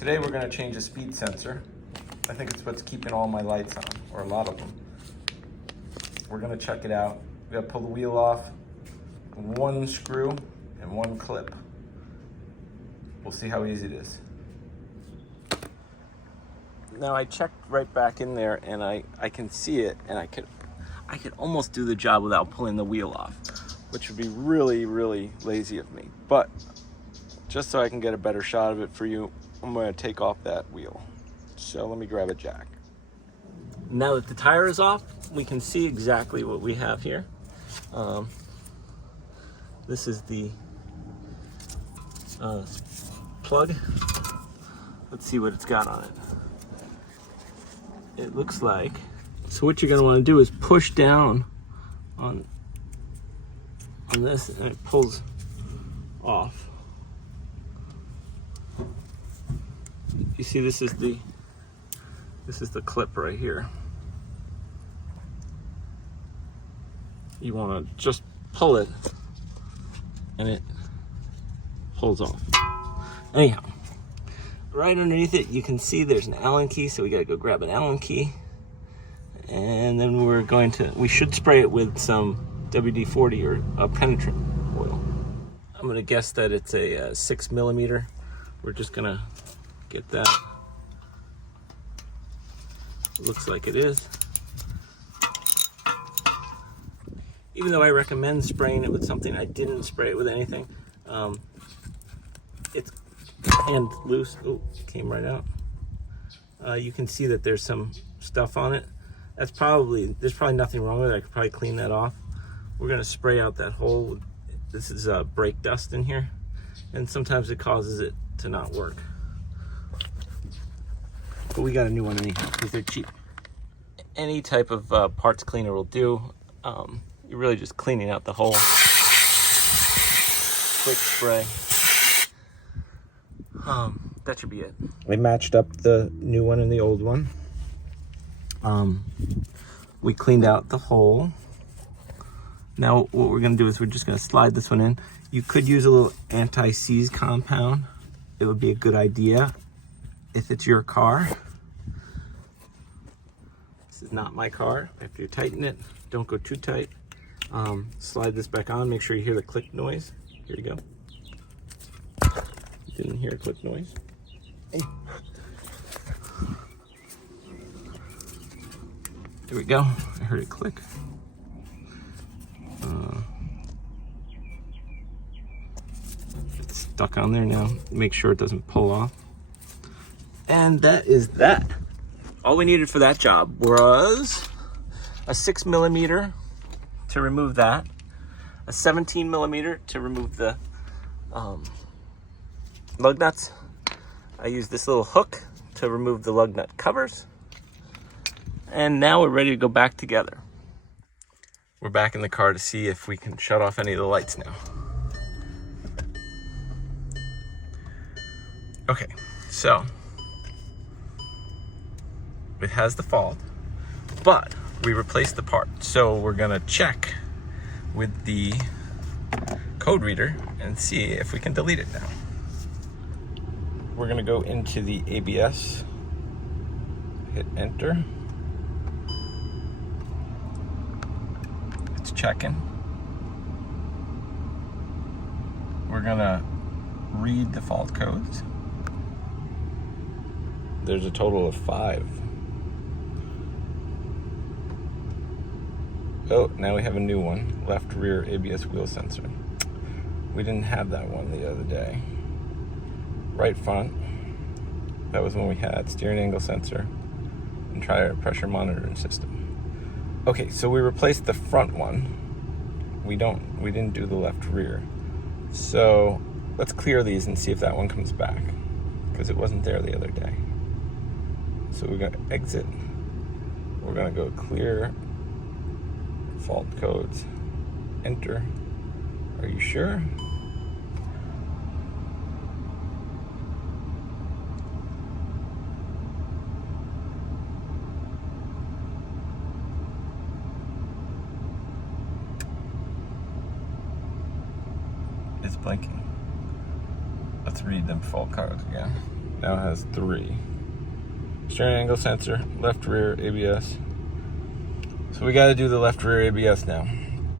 Today we're going to change the speed sensor. I think it's what's keeping all my lights on, or a lot of them. We're going to check it out. We got to pull the wheel off, one screw and one clip. We'll see how easy it is. Now I checked right back in there and I can see it, and I could almost do the job without pulling the wheel off, which would be really, really lazy of me. But just so I can get a better shot of it for you, I'm going to take off that wheel. So let me grab a jack. Now that the tire is off, we can see exactly what we have here. This is the plug. Let's see what it's got on it. It looks like, so what you're going to want to do is push down on this, and it pulls off. You see, this is the clip right here. You want to just pull it and it pulls off. Anyhow, right underneath it you can see there's an Allen key, so we got to go grab an Allen key, and then we should spray it with some WD-40 or a penetrant oil. I'm going to guess that it's a 6mm. We're just going to get that. Looks like it is. Even though I recommend spraying it with something, I didn't spray it with anything. It's hand loose. Oh, it came right out. You can see that there's some stuff on it. There's probably nothing wrong with it. I could probably clean that off. We're gonna spray out that hole. This is brake dust in here, and sometimes it causes it to not work. But we got a new one anyhow because they're cheap. Any type of parts cleaner will do. You're really just cleaning out the hole. Quick spray. That should be it. We matched up the new one and the old one. We cleaned out the hole. Now what we're gonna do is we're just gonna slide this one in. You could use a little anti-seize compound. It would be a good idea if it's your car. This is not my car. After you tighten it, don't go too tight. Slide this back on, make sure you hear the click noise. Here you go. Didn't hear a click noise. Hey. There we go. I heard it click. It's stuck on there now. Make sure it doesn't pull off. And that is that. All we needed for that job was a 6mm to remove that, a 17mm to remove the lug nuts. I used this little hook to remove the lug nut covers. And now we're ready to go back together. We're back in the car to see if we can shut off any of the lights now. Okay, so it has the fault, but we replaced the part. So we're gonna check with the code reader and see if we can delete it now. We're gonna go into the ABS, hit enter. It's checking. We're gonna read the fault codes. There's a total of 5. Oh, now we have a new one. Left rear ABS wheel sensor. We didn't have that one the other day. Right front. That was when we had steering angle sensor and tire pressure monitoring system. Okay, so we replaced the front one. We didn't do the left rear. So let's clear these and see if that one comes back, because it wasn't there the other day. So we're gonna exit. We're gonna go clear fault codes, enter. Are you sure? It's blinking. Let's read them fault codes again. Now it has 3. Steering angle sensor, left rear ABS. So we got to do the left rear ABS now.